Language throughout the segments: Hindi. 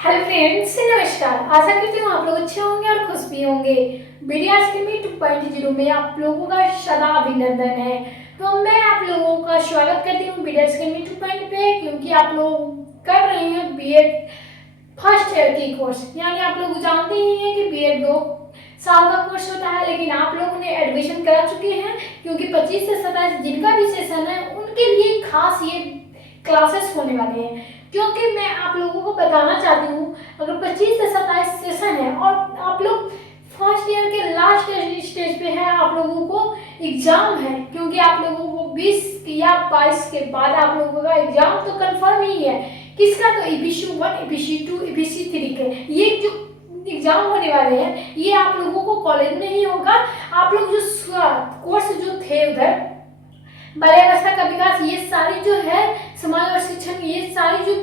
हेलो फ्रेंड्स, नमस्कार। आशा करती हूँ आप लोग अच्छे होंगे और खुश भी होंगे। बीडीएस के 2.0 में आप लोगों का सदा अभिनंदन है। तो मैं आप लोगों का स्वागत करती हूँ बीडीएस के 2.0 पे, क्योंकि आप लोग कर रहे हैं बीएड फर्स्ट ईयर की कोर्स। यानी आप लोग जानते ही हैं कि बीएड 2 साल का कोर्स होता है, लेकिन आप लोगों ने एडमिशन करा चुके हैं, क्योंकि 25 से 27 जिनका भी सेशन है उनके लिए खास ये क्लासेस होने वाले हैं। क्योंकि मैं आप लोगों को बताना चाहती हूँ, अगर 25 से 27 सेशन है और आप लोग फर्स्ट ईयर के लास्ट स्टेज पे है, आप लोगों को एग्जाम है, क्योंकि आप लोगों को 20 या 22 के बाद आप लोगों का एग्जाम तो कंफर्म ही है। किसका? तो ईपीसी 1, ईपीसी 2, ईपीसी 3 के ये जो एग्जाम होने वाले हैं, ये आप लोगों को कॉलेज में ही होगा। आप लोग जो कोर्स जो थे उधर बाल्यावस्था का विकास, ये सारी जो है समाज और शिक्षण, ये सारी जो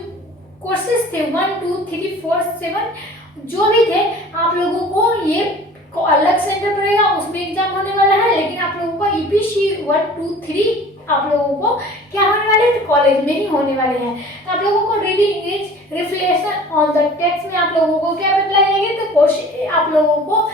कोर्सेज थे 1, 2, 3, 4, 7 जो भी थे, आप लोगों को ये अलग सेंटर पड़ेगा, उसमें एग्जाम होने वाला है। लेकिन आप लोगों को ईपीसी 1, 2, 3 आप लोगों को क्या होने वाले हैं? तो कॉलेज में ही होने वाले हैं। तो आप लोगों को reading English reflection on the text में आप लोगों को क्या बतलाएंगे? तो कोर्स आप लोगों को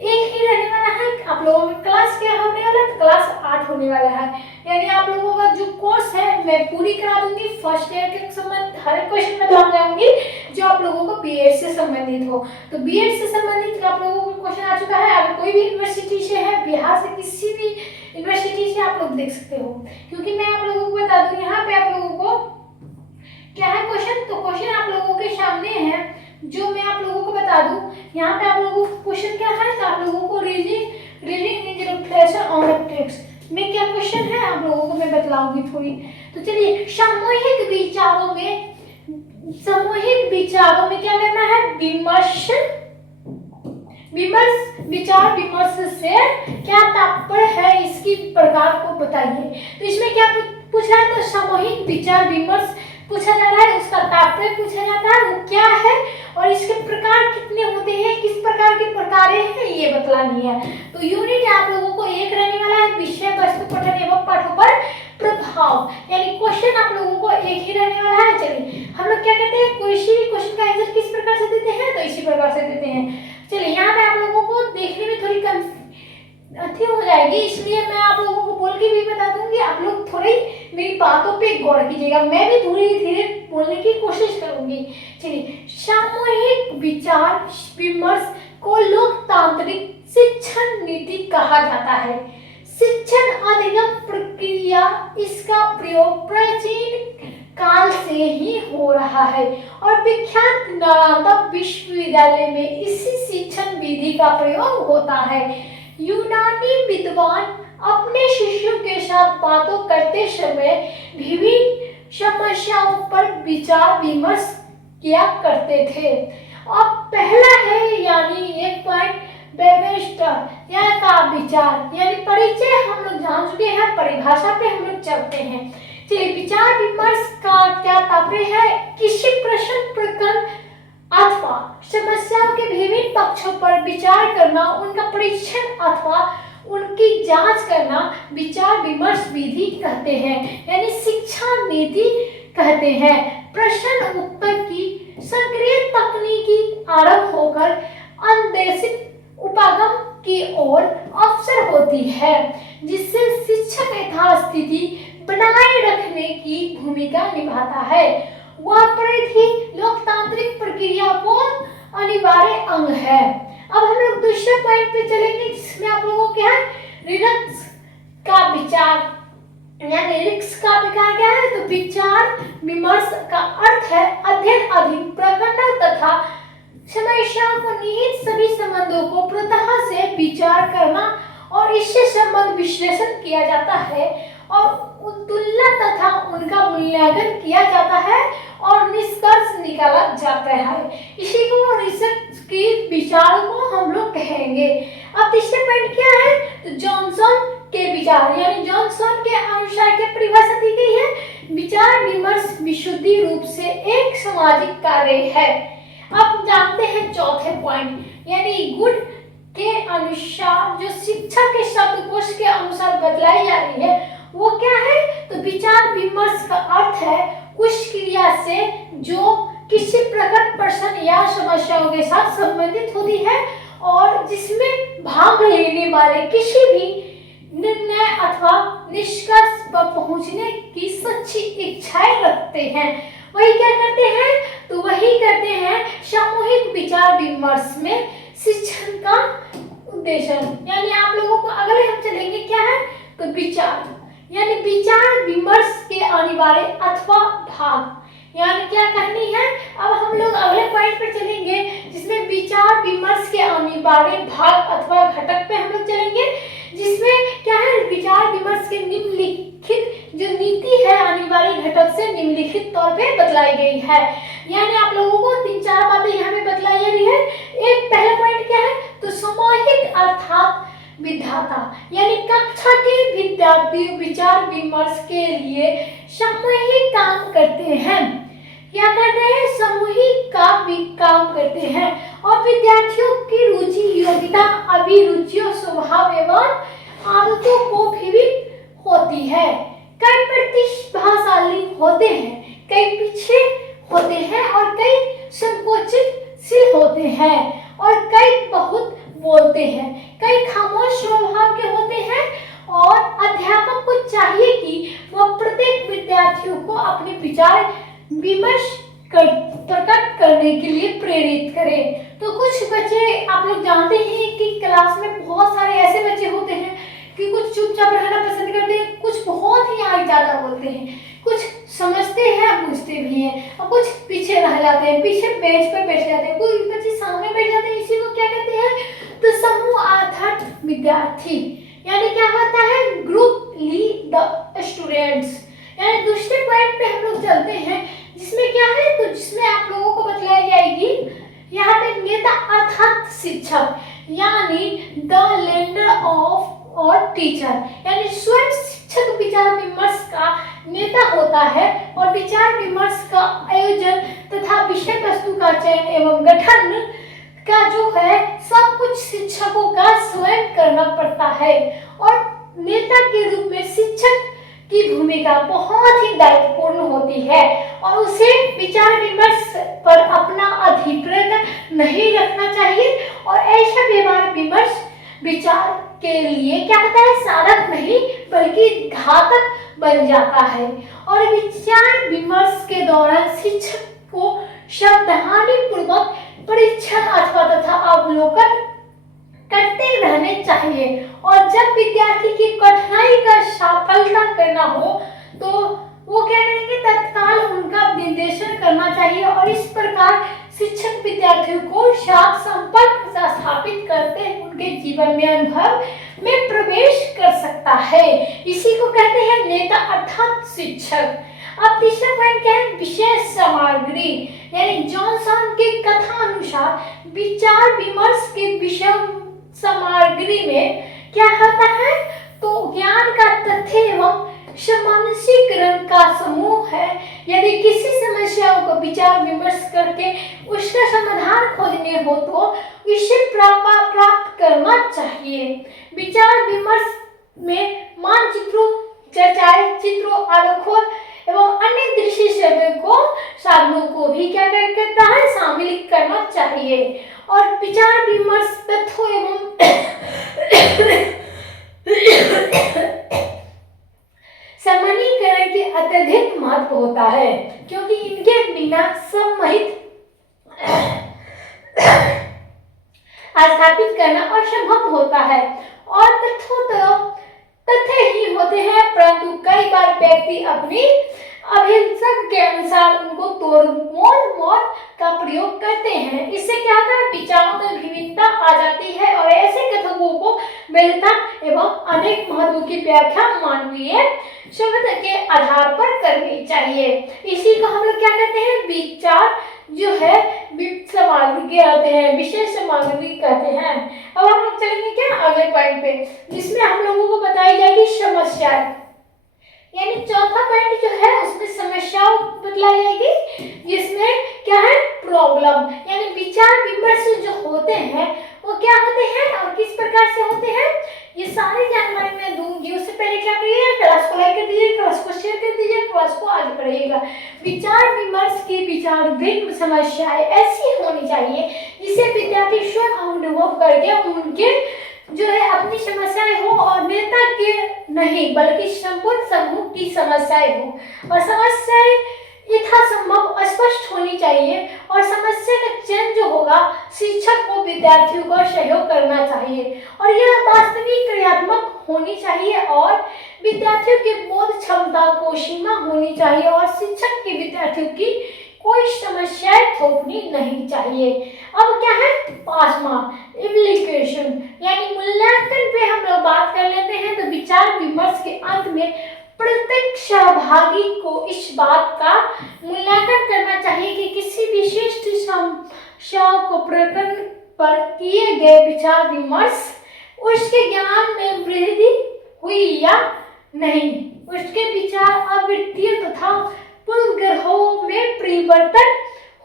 एक ही रहने वाला है। आप लोगों का क्लास क्या होने वाला है? क्लास 8 होने वाला है। यानी आप लोगों का जो कोर्स है मैं पूरी करा दूंगी। फर्स्ट ईयर के संबंध हर एक क्वेश्चन में बता जाऊंगी जो आप लोगों को बीएड से संबंधित हो। तो बीएड से संबंधित आप लोगों को क्वेश्चन आ चुका है। अगर कोई भी यूनिवर्सिटी से है, बिहार से किसी भी यूनिवर्सिटी से आप लोग देख सकते हो, क्योंकि मैं आप लोगों को बता दूं यहाँ पे आप लोगों को क्या है क्वेश्चन। तो क्वेश्चन आप लोगों के सामने है, जो मैं आप लोगों को बता दूं। यहाँ पे आप लोगों को क्वेश्चन क्या है? तो आप लोगों को reading reflection on the text में क्या क्वेश्चन है आप लोगों को मैं बतलाऊंगी थोड़ी। तो चलिए, सामूहिक विचारों में क्या करना है? विचार विमर्श से क्या तात्पर्य है, इसकी प्रकार को बताइए। तो इसमें क्या पूछा है? तो सामूहिक विचार विमर्श पूछा जा रहा है, उसका तात्पर्य पूछा जाता है, वो क्या है और इसके प्रकार कितने होते हैं, किस प्रकार के प्रकारें हैं, ये बतलानी है। तो यूनिट आप लोगों को एक रहने वाला है, विषय वस्तु पठन एवं पाठों पर प्रभाव। यानी क्वेश्चन आप लोगों को एक ही रहने वाला है। चलिए, हम लोग क्या कहते हैं, कोई भी क्वेश्चन का आंसर किस प्रकार से देते हैं? तो इसी प्रकार से देते हैं। चलिए, यहाँ पे आप लोगों को देखने में थोड़ी अथी हो जाएगी, इसलिए मैं आप लोगों को बोल के भी बता दूंगी। आप लोग थोड़ी मेरी बातों पे गौर कीजिएगा, मैं भी धीरे धीरे बोलने की कोशिश करूंगी। चलिए, सामूहिक विचार विमर्श को लोकतांत्रिक शिक्षण नीति कहा जाता है। शिक्षण अधिगम प्रक्रिया, इसका प्रयोग प्राचीन काल से ही हो रहा है और विख्यात नालंदा विश्वविद्यालय में इसी शिक्षण विधि का प्रयोग होता है। यूनानी विद्वान अपने शिष्यों के साथ बातों करते समय विभिन्न समस्याओं पर विचार विमर्श किया करते थे। अब पहला है, यानी एक पॉइंट, वेबस्टर या का विचार, यानी परिचय हम लोग जान चुके हैं, परिभाषा पे हम लोग चलते हैं। चलिए, विचार विमर्श का क्या तात्पर्य है? किसी प्रश्न प्रकरण अथवा समस्याओं के विभिन्न पक्षों पर विचार करना, उनका परीक्षण अथवा उनकी जांच करना विचार विमर्श विधि कहते हैं, यानी शिक्षा नीति कहते हैं। प्रश्न उत्तर की सक्रिय तकनीकी आरंभ होकर अन्वेषित उपागम की ओर अवसर होती है, जिससे शिक्षक यथास्थिति बनाए रखने की भूमिका निभाता है। वह परिधि लोकतांत्रिक प्रक्रिया को अनिवार्य अंग है। अब हम लोग दूसरे पॉइंट पे चलेंगे, जिसमें आप लोगों को क्या है, रिडक्स का विचार या लिरिक्स का विचार क्या है? तो विचार विमर्श का अर्थ है अध्ययन, अध्ययन, प्रकरण तथा समस्याओं को निहित सभी संबंधों को प्रतः से विचार करना और इससे संबंध विश्लेषण किया जाता है और तुलना तथा उनका मूल्यांकन किया जाता है और निष्कर्ष निकाला जाता है। इसी को रिसर्च की विचार को हम लोग कहेंगे। अब तीसरे पॉइंट क्या है? तो जॉनसन के विचार, यानी जॉनसन के अनुसार क्या परिभाषा दी गई है? विचार विमर्श विशुद्धि रूप से एक सामाजिक कार्य है। अब जानते हैं चौथे पॉइंट, यानी गुड के अनुसार जो शिक्षा के शब्दकोश के अनुसार बतलाई जा रही है वो क्या है? तो विचार विमर्श का अर्थ है उस क्रिया से जो किसी प्रकट प्रश्न या समस्याओं के साथ संबंधित होती है और जिसमें भाग लेने वाले किसी भी निर्णय अथवा निष्कर्ष पर पहुंचने की सच्ची इच्छाएं रखते हैं। वही क्या करते हैं, तो वही करते हैं सामूहिक विचार विमर्श में शिक्षण का उद्देश्य। यानी आप लोगों को अगले हम चलेंगे क्या है, तो विचार, यानी विचार विमर्श के अनिवार्य अथवा भाग, यानी क्या कहनी है। अब हम लोग अगले पॉइंट पर चलेंगे जिसमें विचार विमर्श के अनिवार्य भाग अथवा घटक पे हम लोग चलेंगे, जिसमें क्या है, विचार विमर्श के निम्नलिखित जो नीति है अनिवार्य घटक से निम्नलिखित तौर पे बतलाई गई है। यानी आप लोगों को 3-4 बातें यहाँ पे बतलाई जा रही है। एक पहला पॉइंट क्या है, तो सामूहिक अर्थात विधाता, यानी कक्षा के विद्यार्थी विचार विमर्श के लिए सामूहिक काम करते हैं। क्या करते हैं, सामूहिक का भी काम करते हैं और विद्यार्थियों की रुचि, योग्यता, अभिरुचियों, स्वभाव एवं आदतों को भी होती है। कई प्रतिभाशाली होते हैं, कई पीछे होते हैं और कई संकोचित होते हैं और कई बहुत बोलते हैं, कई खामोश स्वभाव के होते हैं और अध्यापक को चाहिए कि वह प्रत्येक विद्यार्थियों को अपने विचार विमर्श प्रकट करने के लिए प्रेरित करें। तो कुछ बच्चे आप लोग जानते हैं कि क्लास में बहुत सारे ऐसे बच्चे होते हैं कि कुछ चुपचाप रहना पसंद करते हैं, कुछ बहुत ही आगे ज्यादा बोलते हैं, कुछ समझते हैं बुझते भी हैं और कुछ पीछे रह जाते हैं, पीछे बेंच पर बैठ जाते हैं, कोई बच्चे सामने बैठ जाते हैं। इसी को क्या कहते हैं, तो समूह आधारित विद्यार्थी, यानी क्या होता है, ग्रुप लीड द स्टूडेंट्स। यानी दूसरे पॉइंट पे हम लोग चलते हैं जिसमें क्या है, तो जिसमें आप लोगों को बतलाई जाएगी यहाँ पे नेता अर्थात शिक्षक, यानी द लैंडर ऑफ और टीचर, यानी स्वयं शिक्षक विचार विमर्श का नेता होता है और विचार विमर्श का आयोजन तथा विषय वस्तु का चयन एवं गठन का जो है सब कुछ शिक्षकों का स्वयं करना पड़ता है। और नेता के रूप में शिक्षक की भूमिका बहुत ही दायित्वपूर्ण होती है और उसे विचार विमर्श पर अपना अधिकृत नहीं रखना चाहिए और ऐसा व्यवहार विमर्श विचार के लिए क्या होता है, साधक नहीं बल्कि घातक बन जाता है। और विचार विमर्श के दौरान शिक्षक को सावधानी पूर्वक परीक्षण अथवा तथा अवलोकन करते रहने चाहिए और जब विद्यार्थी की कठिनाई का सफलता करना हो तो वो क्या करेंगे, तत्काल उनका निर्देशन करना चाहिए और इस प्रकार शिक्षक विद्यार्थियों को साथ संपर्क स्थापित करते उनके जीवन में अनुभव में प्रवेश कर सकता है। इसी को कहते हैं नेता अर्थात शिक्षक। अब तीसरा पॉइंट क्या है, विषय सामग्री, यानी जॉनसन के कथा अनुसार विचार विमर्श के विषय सामग्री में क्या होता है, तो ज्ञान का तथ्य एवं सामान्यीकरण का समूह है। यदि किसी समस्याओं को विचार विमर्श करके उसका समाधान खोजने हो तो इसे प्राप्त करना चाहिए। विचार विमर्श में मानचित्रों, चर्चाएं, चित्रों, आलेखों एवं अन्य दृश्य साधनों को भी क्या करता है, शामिल करना चाहिए। और विचार विमर्श तथ्यों एवं सामान्यीकरण के अत्यधिक महत्व होता है क्योंकि इनके बिना सम्मोहित स्थापित करना असंभव होता है। और तथ्य ही होते हैं, परंतु कई बार व्यक्ति अपनी अभिलाषा के अनुसार उनको तोड़ मोड़ का प्रयोग करते हैं। इससे क्या होता है, विचारों में विविधता आ जाती है और ऐसे कथनों को वैधता एवं अनेक महत्व की व्याख्या मानवीय शब्द के आधार पर करनी चाहिए। इसी को हम लोग क्या कहते हैं, विचार जो है सामग्री के आते हैं, विशेष सामग्री कहते हैं। अब हम लोग चलेंगे क्या अगले पॉइंट पे, जिसमें हम लोगों को बताई जाएगी समस्या, यानी चौथा पॉइंट जो है उसमें समस्याओं बतलाई जाएगी, जिसमें क्या है, प्रॉब्लम, यानी विचार विमर्श जो होते हैं वो क्या होते हैं और किस प्रकार से होते हैं, ये सारी जानकारी मैं दूंगी। उससे पहले क्या करिए, क्लास को लाइक कर दीजिए, क्लास को शेयर कर दीजिए, क्लास को आगे बढ़ाइएगा। विचार विमर्श की विचारधीन समस्याएं ऐसी होनी चाहिए इसे विद्यार्थी स्वयं अनुभव करके उनके जो है अपनी समस्याएं हो और नेता के नहीं बल्कि संपूर्ण समूह की समस्याएं हो, और समस्याएं यथासंभव स्पष्ट होनी चाहिए, और समस्या का चयन जो होगा शिक्षक को विद्यार्थियों को सहयोग करना चाहिए, और यह वास्तविक क्रियात्मक होनी चाहिए, और विद्यार्थियों की बोध क्षमता को सीमा होनी चाहिए, और शिक्षक की विद्यार्थियों की कोई समस्याएं थोपनी नहीं चाहिए। अब क्या है पांचवा इवैल्यूएशन यानी मूल्यांकन पे हम लोग बात कर लेते हैं। तो विचार विमर्श के अंत में प्रत्येक सहभागी को इस बात का मूल्यांकन करना चाहिए कि किसी विशिष्ट समस्या को प्रकरण पर किए गए विचार विमर्श उसके ज्ञान में वृद्धि हुई या नहीं, उसके विचार आवृत्तियों तथा पूर्वग्रहों में परिवर्तन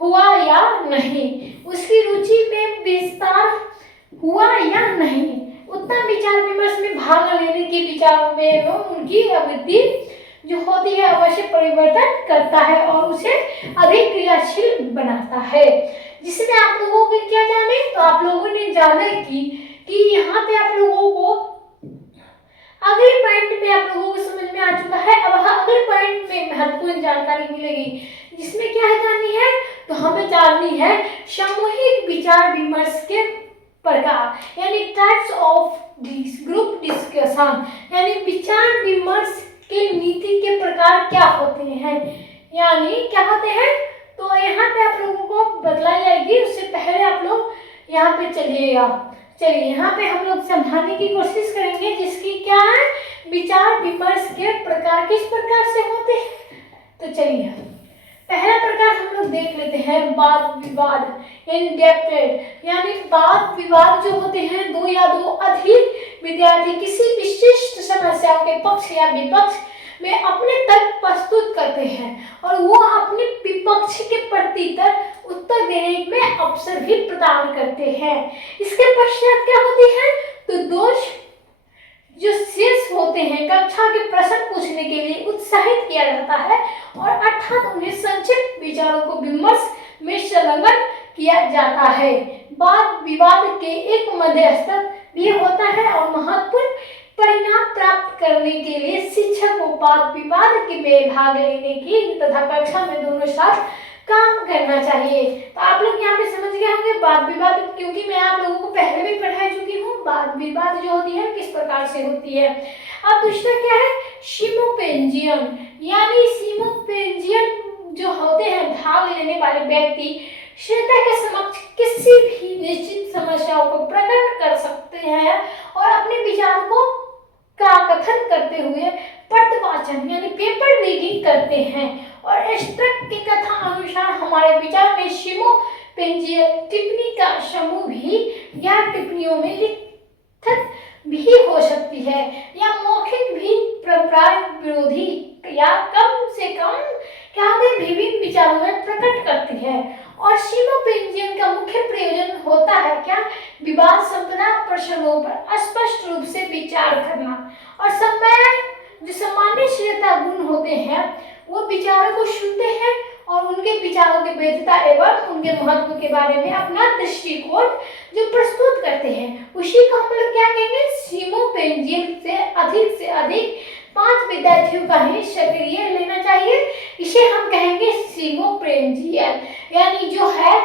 हुआ या नहीं, उसकी रुचि में विस्तार हुआ या नहीं। उत्तम विचार विमर्श में भाग लेने के विचारों में उनकी आवृत्ति जो होती है अवश्य परिवर्तन करता है और उसे अधिक क्रियाशील बनाता है। जिसमें आप लोगों को क्या जाने, तो आप लोगों ने जाना कि यहाँ पे आप लोगों को अगले पॉइंट में आप लोगों को समझ में आ चुका है। अब अगले पॉइंट में महत्वपूर्ण जानकारी मिलेगी, जिसमें क्या है जाननी है, तो हमें जाननी है सामूहिक विचार विमर्श के प्रकार यानी टाइप्स ऑफ ग्रुप डिस्कशन, यानी विचार विमर्श के नीति के प्रकार क्या होते हैं, यानी क्या होते हैं। तो यहाँ पे आप लोगों को बतलाई जाएगी, उससे पहले आप लोग यहाँ पे चलिएगा। चलिए यहाँ पे हम लोग समझाने की कोशिश करेंगे, जिसकी क्या है विचार विमर्श के प्रकार किस प्रकार से होते हैं। तो चलिए पहला प्रकार हम लोग देख लेते हैं वाद विवाद यानी डिबेट, यानी वाद विवाद जो होते हैं दो या दो अधिक विद्यार्थी किसी विशिष्ट समस्याओं के पक्ष या विपक्ष में अपने तर्क प्रस्तुत करते हैं और वो अपने विपक्ष के प्रति उत्तर देने में अवसर भी प्रदान करते हैं। इसके पश्चात क्या होती है, तो दोष जो शेष होते हैं कक्षा के प्रश्न पूछने के लिए उत्साहित किया जाता है और अर्थात उन्हें संक्षिप्त विचारों को विमर्श में संलग्न किया जाता है। वाद विवाद के एक मध्यस्थ भी होता है और महत्वपूर्ण परिणाम प्राप्त करने के लिए शिक्षक को वाद विवाद के में भाग लेने की तथा कक्षा में दोनों साथ काम करना चाहिए। तो आप लोग यहाँ पे समझ गए होंगे वाद विवाद, क्योंकि मैं आप लोगों को पहले भी पढ़ा चुकी हूँ वाद विवाद जो होती है किस प्रकार से होती है। अब दूसरा क्या है सिमोपेंजियन, यानी सिमोपेंजियन जो होते हैं भाग लेने वाले व्यक्ति श्रोता के समक्ष किसी भी निश्चित समस्याओं को प्रकट कर सकते हैं और अपने विचारों का कथन करते हुए प्रतिवाचन यानी पेपर रीडिंग करते हैं और स्ट्रक की कथा अनुसार हमारे विचार में सिमोपेंजियन टिप्पणी का समूह भी या टिप्पणियों में लिखित भी हो सकती है या मौखिक भी परंपरा विरोधी या कम से कम क्या विभिन्न विचारों में प्रकट करती है। और सिमोपेंजियन का मुख्य प्रयोजन होता है क्या, विवाद संपदा प्रश्नों पर स्पष्ट रूप से विचार करना और समय जो सामान्य श्रेयता गुण होते हैं वो विचारों को सुनते हैं और उनके विचारों की वैधता एवं उनके महत्व के बारे में अपना दृष्टिकोण जो प्रस्तुत करते हैं उसी को हम लोग क्या कहेंगे सिमोपेंजियन से अधिक 5 विद्यार्थियों का ही सक्रिय लेना चाहिए, इसे हम कहेंगे सिमोपेंजियन। यानी जो है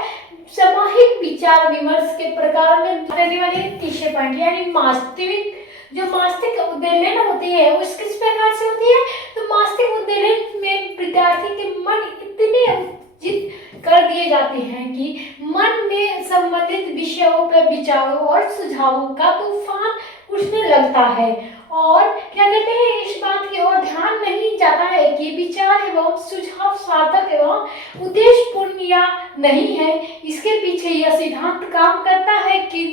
सामूहिक विचार विमर्श के प्रकार में रहने वाले तीसरे पॉइंट यानी मास्तिक जो मास्तिक उद्दीलन होती है वो किस प्रकार से होती है, तो मास्तिक उद्दीलन में विद्यार्थी के मन इतने उत्तेजित कर दिए जाते हैं कि मन में संबंधित विषयों पर विचारों और सुझावों का तूफान उठने लगता है और क्या कहते हैं इस बात की ओर ध्यान नहीं जाता है कि विचार एवं सुझाव सार्थक एवं उद्देश्यपूर्ण या नहीं है। इसके पीछे यह सिद्धांत काम करता है कि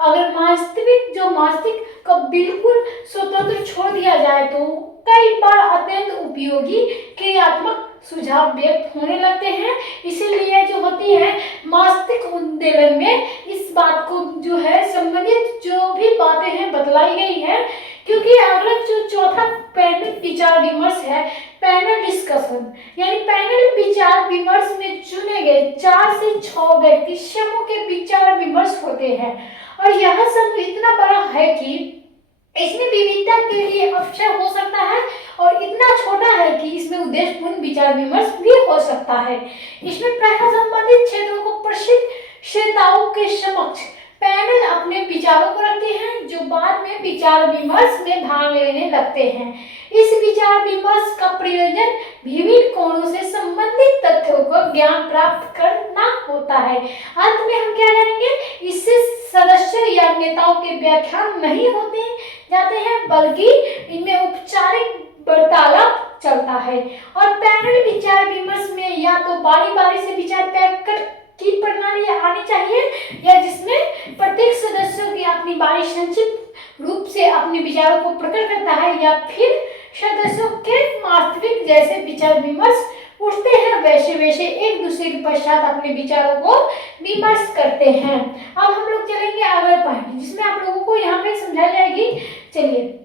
अगर मास्तिक को बिल्कुल स्वतंत्र छोड़ दिया जाए तो कई बार अत्यंत उपयोगी क्रियात्मक सुझाव व्यक्त होने लगते हैं। इसीलिए जो होती है मास्तिक उद्दीलन में इस बात को जो है संबंधित जो भी बातें हैं बतलाई गई है, क्योंकि अगला जो चौथा पैनल विचार विमर्श है पैनल डिस्कशन, यानी पैनल विचार विमर्श में चुने गए 4 से 6 व्यक्ति समूह के विचार विमर्श होते हैं। और यह समूह इतना बड़ा है कि इसमें विविधता के लिए अवसर हो सकता है और इतना छोटा है कि इसमें उद्देश्यपूर्ण विचार विमर्श भी हो सकता है। इसमें प्रायः संबंधित क्षेत्रों को प्रसिद्ध श्रोताओं के समक्ष पैनल अपने विचारों को रखते हैं जो बाद में विचार विमर्श में भाग लेने लगते हैं। इस विचार विमर्श का प्रयोजन विभिन्न कोणों से संबंधित तथ्यों को ज्ञान प्राप्त करना होता है। अंत में हम क्या जानेंगे, इससे सदस्य या नेताओं के व्याख्यान नहीं होते जाते हैं बल्कि इनमें औपचारिक वार्तालाप चलता है। और पैनल विचार विमर्श में या तो बारी बारी से विचार पैक की प्रणाली आनी चाहिए या जिसमें प्रत्येक सदस्य की अपनी बारी संक्षिप्त रूप से अपने विचारों को प्रकट करता है या फिर सदस्यों के वास्तविक जैसे विचार विमर्श उठते हैं वैसे वैसे एक दूसरे के पश्चात अपने विचारों को विमर्श करते हैं। अब हम लोग चलेंगे अगले पॉइंट जिसमें आप लोगों को यहाँ पे समझाई जाएगी। चलिए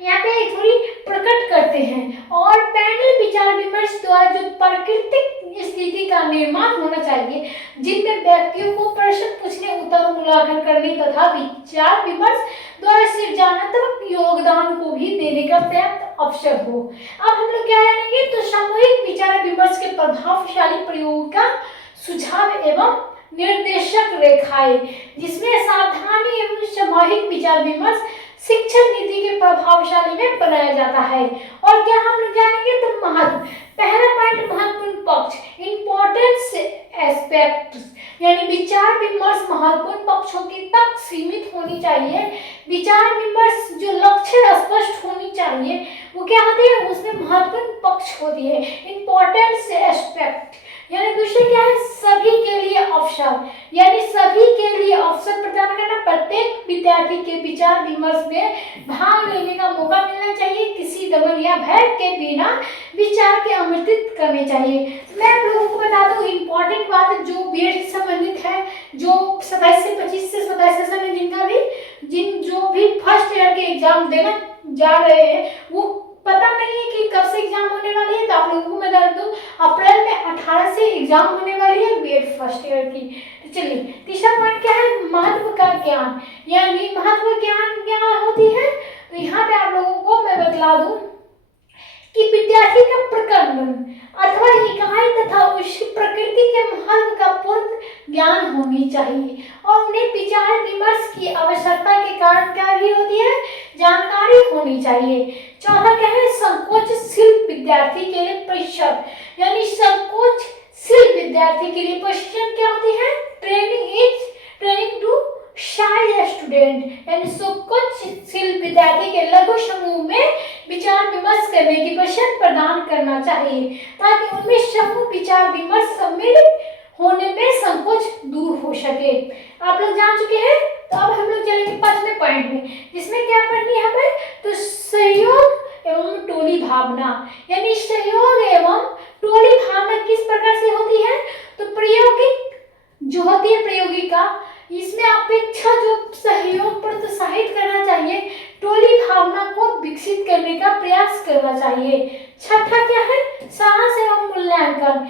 यहाँ पे थोड़ी प्रकट करते हैं। और पैनल विचार विमर्श द्वारा जो प्राकृतिक स्थिति का निर्माण होना चाहिए जिनमें व्यक्तियों को प्रश्न पूछने उत्तर मूल्यांकन करने तथा विचार विमर्श द्वारा सृजनात्मक योगदान को भी देने का पर्याप्त अवसर हो। अब हम लोग क्या जानेंगे, तो सामूहिक विचार विमर्श के प्रभावशाली प्रयोग का सुझाव एवं निर्देशक रेखाएं जिसमें सावधानी एवं सामूहिक विचार विमर्श शिक्षण नीति के प्रभावशाली में बनाया जाता है। और क्या हम लोग जानेंगे, तो महत्व, पहला पॉइंट महत्वपूर्ण पक्ष इंपॉर्टेंस एस्पेक्ट्स, यानी विचार विमर्श महत्वपूर्ण पक्षों की तक सीमित होनी चाहिए। विचार विमर्श जो लक्ष्य स्पष्ट होनी चाहिए वो क्या होती है, उसमें महत्वपूर्ण पक्ष होती है इंपॉर्टेंस एस्पेक्ट, यानी दूसरे क्या है, सभी के लिए अवसर, यानी सभी के लिए अवसर प्रदान करना। प्रत्येक विद्यार्थी के विचार विमर्श में भाग लेने का मौका मिलना चाहिए, किसी दमन या भय के बिना विचार के आमंत्रित करने चाहिए। मैं आप लोगों को बता दूं इम्पोर्टेंट बात जो बीएड से संबंधित है, जो 27 से 25 से 27 सेशन में जो भी फर्स्ट ईयर के एग्जाम देना जा रहे हैं वो पता नहीं है कि कब से एग्जाम होने वाली है, तो आप लोगों को मैं बता दूं अप्रैल में 18 से एग्जाम होने वाली है बीएड फर्स्ट ईयर की। तो चलिए तीसरा पॉइंट क्या है, महत्व का ज्ञान, यानी महत्व ज्ञान क्या होती है। तो यहाँ पे आप लोगों को मैं बतला दूं कि विद्यार्थी का प्रकरण अथवा इकाई तथा उसकी प्रकृति के महत्व का पूर्ण ज्ञान होनी चाहिए और उन्हें विचार विमर्श की आवश्यकता के कारण क्या भी होती है, जानकारी होनी चाहिए। चौथा क्या है, संकोचशील विद्यार्थी के लिए प्रशिक्षण, यानी संकोचशील विद्यार्थी के लिए प्रशिक्षण क्या होती है, ट्रेनिंग टू शाय स्टूडेंट, यानी संकोचशील विद्यार्थी के लघु समूह में विचार विमर्श करने की प्रशिक्षण प्रदान करना चाहिए ताकि उनमें समूह विचार विमर्श सम्मिलित होने में संकोच दूर हो सके। आप लोग जान चुके हैं। तो अब हम लोग चलेंगे 5वें पॉइंट में जिसमें क्या पढ़नी है हमें, तो सहयोग एवं टोली भावना, यानी सहयोग एवं टोली भावना किस प्रकार से होती है। तो प्रायोगिक जो होती है प्रायोगिका, इसमें अपेक्षा जो सहयोग प्रोत्साहित करना चाहिए, टोली भावना को विकसित करने का प्रयास करना चाहिए। छठा क्या है, सारांश एवं मूल्यांकन,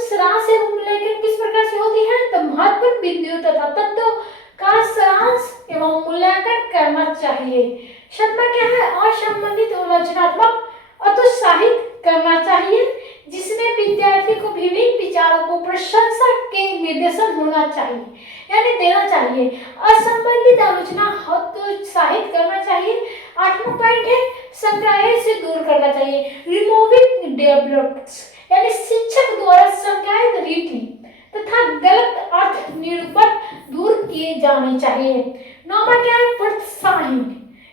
सारांश एवं मूल्यांकन किस प्रकार से होती है, तो महत्वपूर्ण बिंदुओं तथा तत्वों का सारांश एवं मूल्यांकन करना चाहिए। सातवां क्या है, असंबंधित आलोचनात्मक अतोत्साहित करना चाहिए जिसमें विद्यार्थी को विभिन्न विचारों को प्रशंसा के निर्देशन होना चाहिए, यानी देना चाहिए। असंबंधित आलोचना हतोत्साहित करना चाहिए। 8वां पॉइंट है, संकाय से दूर करना चाहिए, रिमूविंग डेवलप्स, यानी शिक्षक द्वारा संकाय रीति तथा गलत अर्थ निरूपण दूर किए जाने चाहिए। 9वां क्या है, प्रोत्साहन,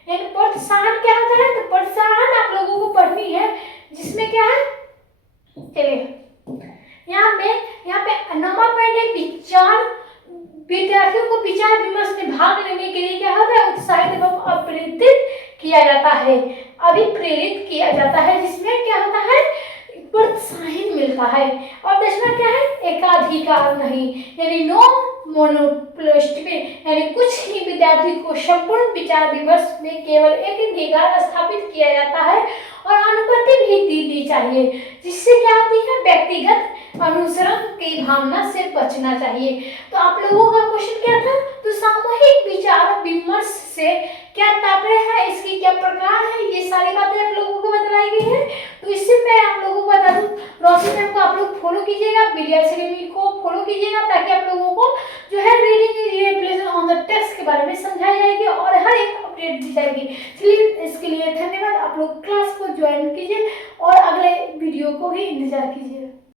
यानी प्रोत्साहन क्या होता है, तो प्रोत्साहन आप लोगों को पढ़नी है जिसमें क्या है, चलिए यहाँ पे 9वां पॉइंट है, विचार विद्यार्थियों को विचार विमर्श में भाग लेने के लिए क्या होता है, उत्साहित एवं अप्रेरित किया जाता है, अभिप्रेरित किया जाता है जिसमें क्या होता है, प्रोत्साहन मिलता है। और 10वां क्या है, एकाधिकार नहीं, यानी नो मोनोप्लिस्ट में यानी कुछ ही विद्यार्थी को संपूर्ण विचार विमर्श में केवल एक एकेकार स्थापित किया जाता है और अनुमति भी दी चाहिए, जिससे क्या होती है व्यक्तिगत अनुसरण की भावना से बचना चाहिए। तो आप लोगों का क्वेश्चन क्या था, तो सामूहिक विचार विमर्श से क्या तात्पर्य है, इसकी क्या प्रकार है, ये सारी बातें आप लोगों को बतलाई गई है। तो इससे मैं आप लोगों को बता दूं, रोशनी मैम को आप लोग फॉलो कीजिएगा, BDS अकेडमी को फॉलो कीजिएगा, ताकि आप लोगों को जो है रीडिंग रिप्लेसन ऑन द टेक्स्ट के बारे में समझाई जाएगी और हर एक अपडेट दी जाएगी। चलिए इसके लिए धन्यवाद। आप लोग क्लास को ज्वाइन कीजिए और अगले वीडियो को भी इंतजार कीजिए।